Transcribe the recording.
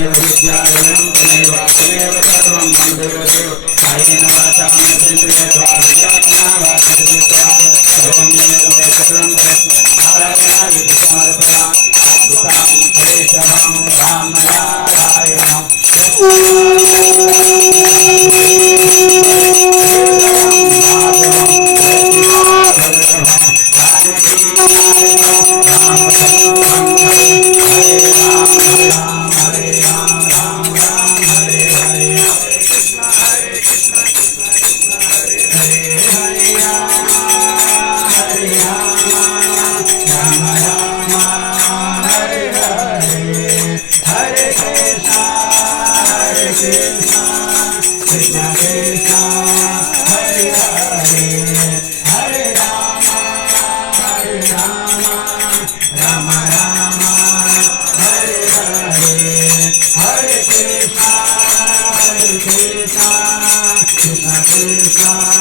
त्वमेव विद्यारण्यं त्वमेव त्वमेव सर्वं मम देवदेव कायेन वाचा मनसेन्द्रियर्वा विद्याज्ञानवाचकमित्या सर्वमेव सकलं परस्मै नारायणाय समर्पयामि अद्भुतं केशवं रामनारायणं Krishna Krishna